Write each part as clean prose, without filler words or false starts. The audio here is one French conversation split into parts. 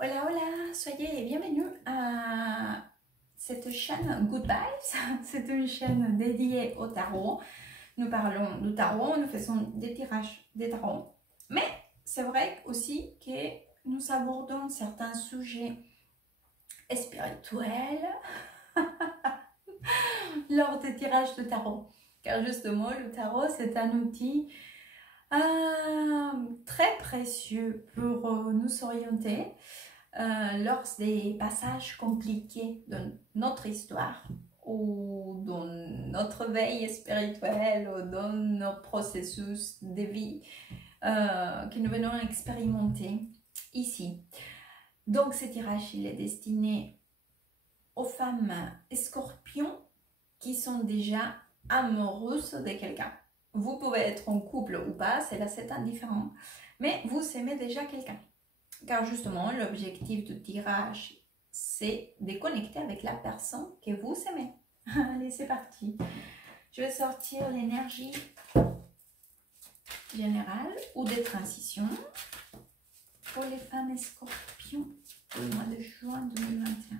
Hola, hola, soyez les bienvenus à cette chaîne Good Vibes. C'est une chaîne dédiée au tarot. Nous parlons du tarot, nous faisons des tirages des tarots. Mais c'est vrai aussi que nous abordons certains sujets spirituels lors des tirages de tarot. Car justement, le tarot, c'est un outil très précieux pour nous orienter lors des passages compliqués de notre histoire ou dans notre veille spirituelle ou dans nos processus de vie que nous venons expérimenter ici. Donc ce tirage, il est destiné aux femmes scorpions qui sont déjà amoureuses de quelqu'un. Vous pouvez être en couple ou pas, c'est indifférent, mais vous aimez déjà quelqu'un. Car justement, l'objectif du tirage, c'est de connecter avec la personne que vous aimez. Allez, c'est parti. Je vais sortir l'énergie générale ou des transitions pour les femmes scorpions pour le mois de juin 2021.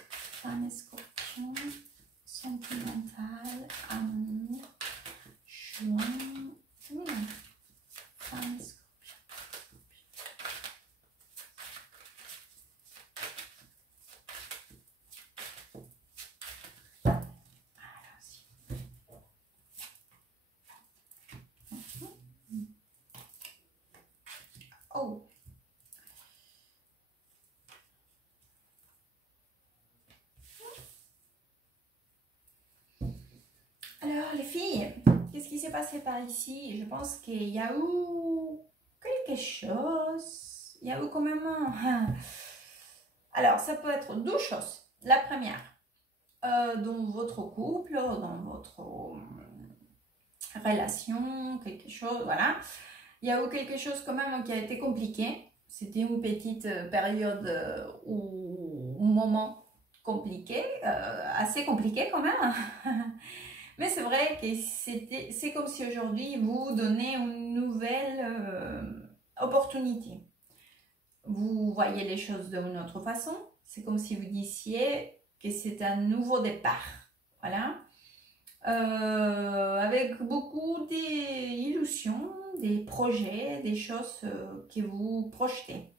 Femmes scorpions, sentimentales, amour, juin 2021. Femmes scorpions. Oh. Alors les filles, qu'est-ce qui s'est passé par ici? Je pense qu'il y a eu quelque chose. Il y a eu quand même Alors ça peut être deux choses. La première, dans votre couple, dans votre relation, quelque chose, voilà. Il y a eu quelque chose quand même qui a été compliqué. C'était une petite période ou un moment compliqué, assez compliqué quand même. Mais c'est vrai que c'est comme si aujourd'hui vous donnez une nouvelle opportunité. Vous voyez les choses d'une autre façon. C'est comme si vous disiez que c'est un nouveau départ. Voilà. Avec beaucoup d'illusions, des projets, des choses que vous projetez.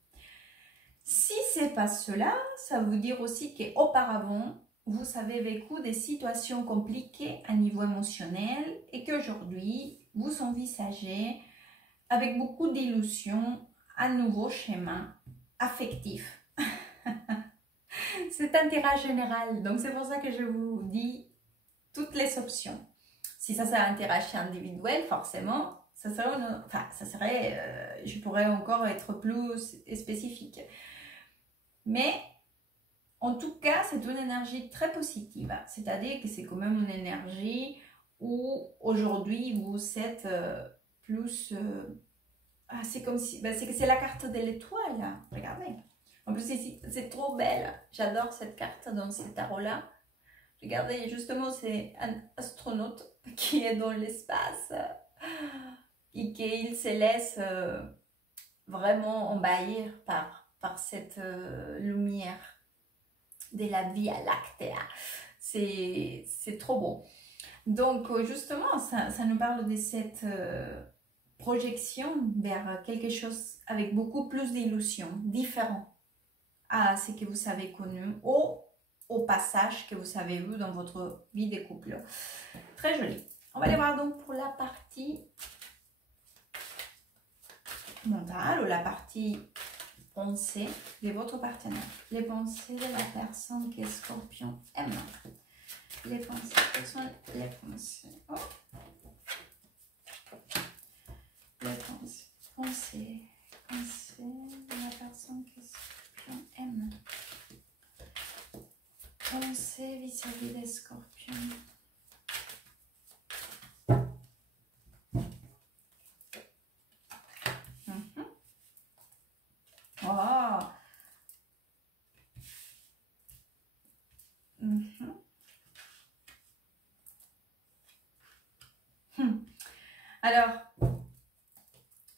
Si c'est pas cela, ça veut dire aussi qu'auparavant, vous avez vécu des situations compliquées à niveau émotionnel et qu'aujourd'hui, vous envisagez avec beaucoup d'illusions un nouveau schéma affectif. C'est un tirage général, donc c'est pour ça que je vous dis toutes les options. Si ça c'est un tirage individuel, forcément, je pourrais encore être plus spécifique. Mais en tout cas, c'est une énergie très positive. C'est-à-dire que c'est quand même une énergie où aujourd'hui vous êtes plus... c'est comme si... c'est la carte de l'étoile, regardez. En plus, c'est trop belle. J'adore cette carte dans ce tarot-là. Regardez, justement, c'est un astronaute qui est dans l'espace et qu'il se laisse vraiment envahir par cette lumière de la Via Lactea. C'est trop beau. Donc, justement, ça nous parle de cette projection vers quelque chose avec beaucoup plus d'illusions, différent à ce que vous avez connu au passage que vous avez vu dans votre vie de couple. Très joli. On va aller voir donc pour la partie mentale ou la partie pensée de votre partenaire. Les pensées de la personne que Scorpion aime. Les pensées, quelles sont les pensées? Oh. Les pensées de la personne que Scorpion aime. Pensée vis-à-vis des Scorpions. Oh. Alors,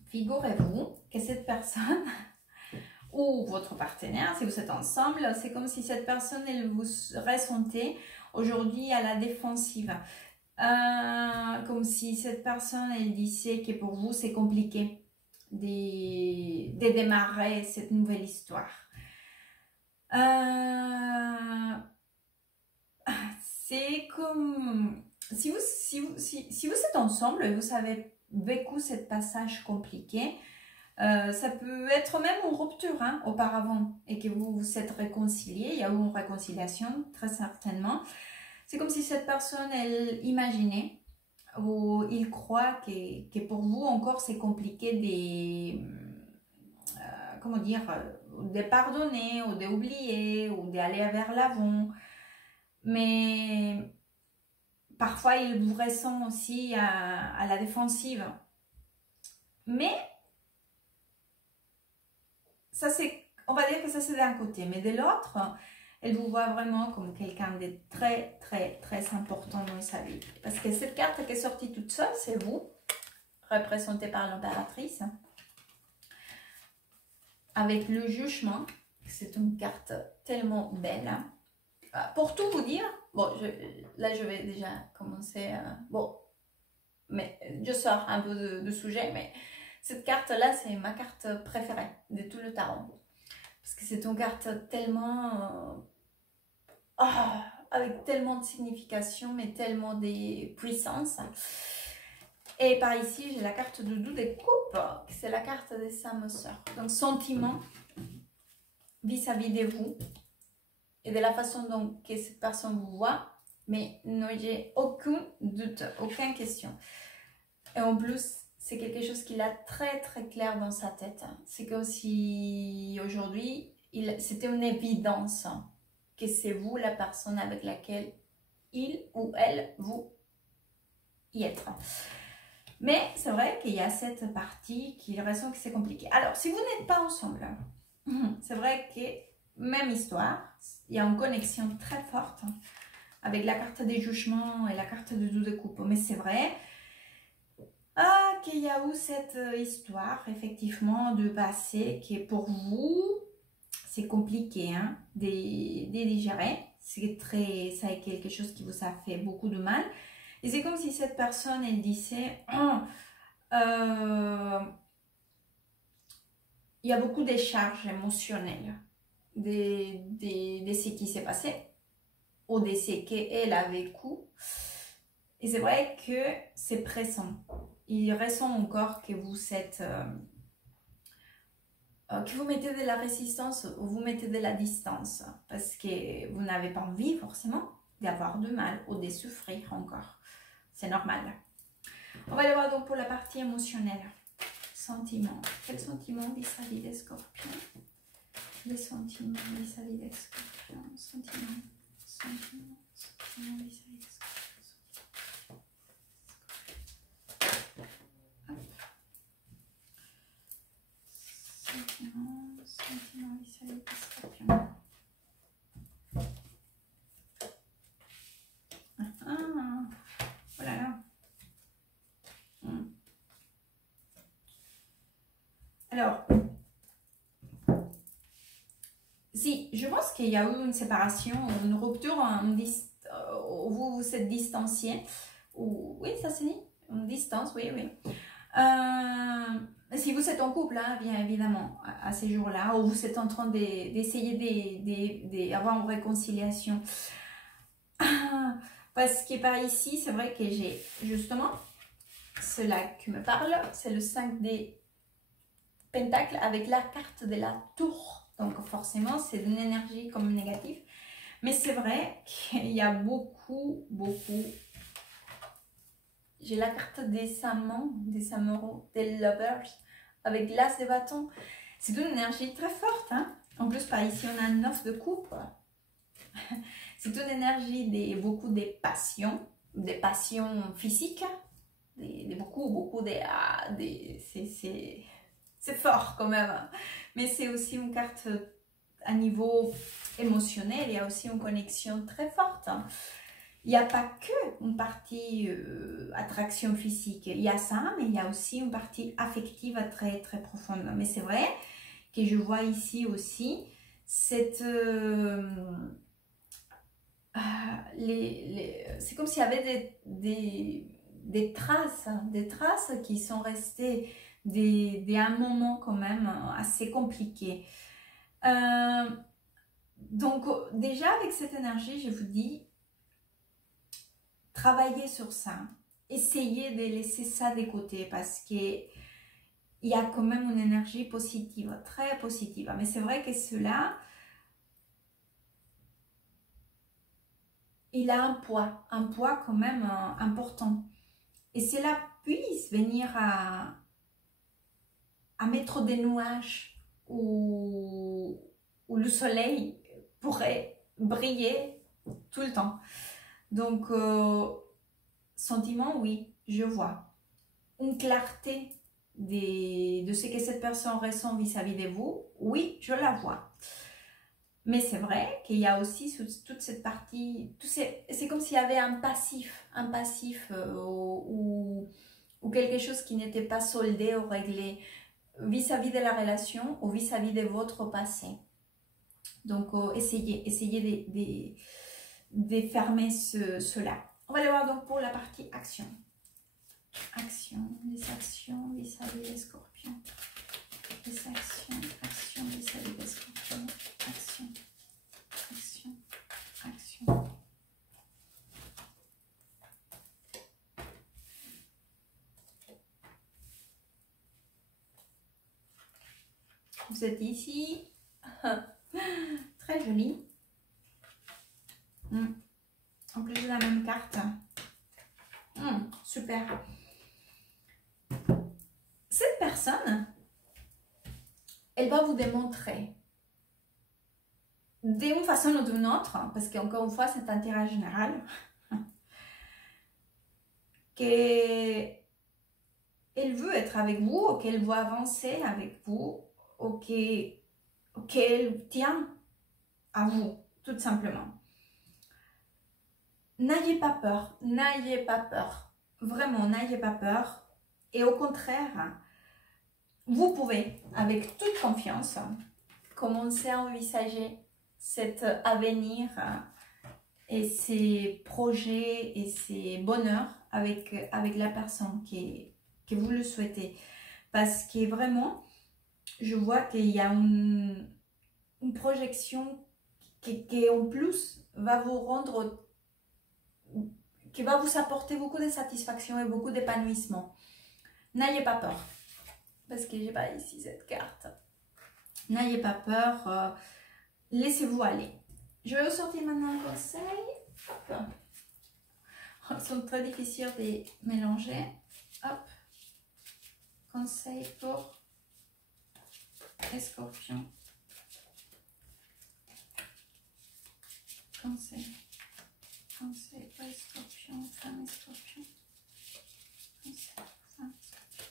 figurez-vous que cette personne ou votre partenaire, si vous êtes ensemble, c'est comme si cette personne, elle vous ressentait aujourd'hui à la défensive. Comme si cette personne, elle disait que pour vous, c'est compliqué de démarrer cette nouvelle histoire. C'est comme si vous êtes ensemble et vous avez vécu ce passage compliqué, ça peut être même une rupture auparavant et que vous vous êtes réconciliés, il y a eu une réconciliation très certainement. C'est comme si cette personne, elle imaginait ou il croit que pour vous encore c'est compliqué comment dire, de pardonner ou d'oublier ou d'aller vers l'avant. Mais parfois, il vous ressent aussi à la défensive. Mais ça, c'est, on va dire que ça, c'est d'un côté. Mais de l'autre, elle vous voit vraiment comme quelqu'un de très, très, très important dans sa vie. Parce que cette carte qui est sortie toute seule, c'est vous, représentée par l'impératrice. Avec le jugement, c'est une carte tellement belle. Pour tout vous dire, bon, là je vais déjà commencer, bon, mais je sors un peu de sujet, mais cette carte-là, c'est ma carte préférée de tout le tarot. Parce que c'est une carte tellement, avec tellement de signification, mais tellement de puissance. Et par ici, j'ai la carte de Doux des coupes, c'est la carte des âmes sœurs. Donc, sentiment vis-à-vis de vous et de la façon dont que cette personne vous voit, mais n'ayez aucun doute, aucune question. Et en plus, c'est quelque chose qu'il a très très clair dans sa tête. C'est comme si aujourd'hui, c'était une évidence que c'est vous la personne avec laquelle il ou elle vous y êtes. Mais c'est vrai qu'il y a cette partie qui ressent que c'est compliqué. Alors, si vous n'êtes pas ensemble, c'est vrai que même histoire, il y a une connexion très forte avec la carte des jugements et la carte de Doux de coupe. Mais c'est vrai qu'il y a eu cette histoire, effectivement, de passé qui pour vous, c'est compliqué de digérer. C'est très, ça est quelque chose qui vous a fait beaucoup de mal. Et c'est comme si cette personne, elle disait, il y a beaucoup de charges émotionnelles de ce qui s'est passé ou de ce qu'elle a vécu. Et c'est vrai que c'est pressant. Il ressent encore que vous êtes, que vous mettez de la résistance ou vous mettez de la distance parce que vous n'avez pas envie forcément d'avoir de mal ou de souffrir encore. C'est normal. On va aller voir donc pour la partie émotionnelle. Sentiments. Quels sentiments vis-à-vis des scorpions? Les sentiments vis-à-vis des scorpions. Sentiments vis-à-vis des scorpions. Sentiments vis-à-vis des scorpions. Voilà. Alors, si, je pense qu'il y a eu une séparation, une rupture, où vous vous êtes distancié. Oui, ça c'est dit, une distance, oui, oui. Si vous êtes en couple, bien évidemment, à ces jours-là, ou vous êtes en train d'essayer d'avoir une réconciliation. Parce que par ici, c'est vrai que j'ai justement cela qui me parle, c'est le 5 des Pentacles avec la carte de la tour. Donc forcément, c'est une énergie comme négative. Mais c'est vrai qu'il y a beaucoup. J'ai la carte des amants, des amoureux, des lovers, avec l'as de bâton. C'est une énergie très forte. En plus, par ici, on a 9 de coupe. C'est une énergie beaucoup de passions physiques. C'est fort quand même. Mais c'est aussi une carte à niveau émotionnel. Il y a aussi une connexion très forte. Il n'y a pas que une partie attraction physique. Il y a ça, mais il y a aussi une partie affective très, très profonde. Mais c'est vrai que je vois ici aussi. C'est comme s'il y avait des traces qui sont restées un moment quand même assez compliqué. Donc déjà avec cette énergie, je vous dis, travaillez sur ça. Essayez de laisser ça de côté parce que il y a quand même une énergie positive, très positive. Mais c'est vrai que cela, il a un poids quand même important. Et cela puisse venir à mettre des nuages où le soleil pourrait briller tout le temps. Donc, sentiment, oui, je vois. Une clarté de ce que cette personne ressent vis-à-vis de vous, oui, je la vois. Mais c'est vrai qu'il y a aussi toute cette partie, c'est comme s'il y avait un passif ou quelque chose qui n'était pas soldé ou réglé vis-à-vis de la relation ou vis-à-vis de votre passé. Donc, essayez de fermer cela. On va aller voir donc pour la partie action. Les actions vis-à-vis des scorpions. Les actions vis-à-vis des scorpions. Action. Vous êtes ici. Très joli. En plus de la même carte. Super. Cette personne, elle va vous démontrer d'une façon ou d'une autre, parce qu'encore une fois, c'est un tirage général, qu'elle veut être avec vous, ou qu'elle veut avancer avec vous, ou qu'elle tient à vous, tout simplement. N'ayez pas peur, vraiment, n'ayez pas peur. Et au contraire, vous pouvez, avec toute confiance, commencer à envisager cet avenir et ces projets et ces bonheurs avec la personne que vous le souhaitez. Parce que vraiment, je vois qu'il y a une projection qui en plus va vous rendre, qui va vous apporter beaucoup de satisfaction et beaucoup d'épanouissement. N'ayez pas peur. Parce que j'ai pas ici cette carte. N'ayez pas peur. Laissez-vous aller. Je vais vous sortir maintenant un conseil. Hop. Ils sont très difficiles de mélanger. Hop. Conseil pour les scorpions. Conseil pour les scorpions, femmes et scorpions. Conseil, femmes et scorpions.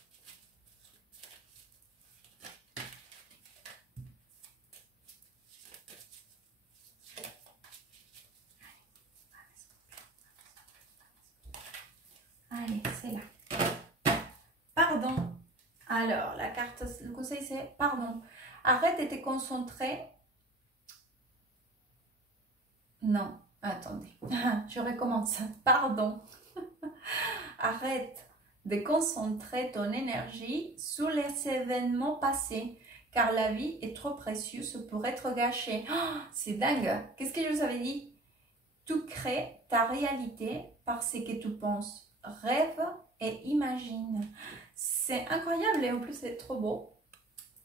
Allez, c'est là. Pardon. Alors, la carte, le conseil c'est pardon. Arrête de te concentrer. Non, attendez. Je recommence. Pardon. Arrête de concentrer ton énergie sur les événements passés, car la vie est trop précieuse pour être gâchée. Oh, c'est dingue. Qu'est-ce que je vous avais dit? Tu crées ta réalité par ce que tu penses. Rêve et imagine. C'est incroyable et en plus c'est trop beau.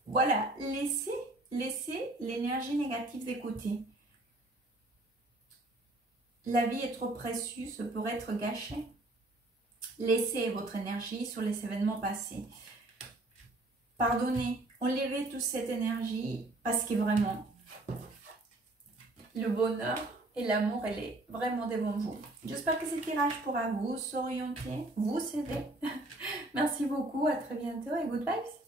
Voilà, laissez l'énergie négative de côté. La vie est trop précieuse pour être gâchée. Laissez votre énergie sur les événements passés. Pardonnez, enlevez toute cette énergie parce que vraiment, le bonheur et l'amour, elle est vraiment devant vous. J'espère que ce tirage pourra vous orienter, vous aider. Merci beaucoup, à très bientôt et good vibes.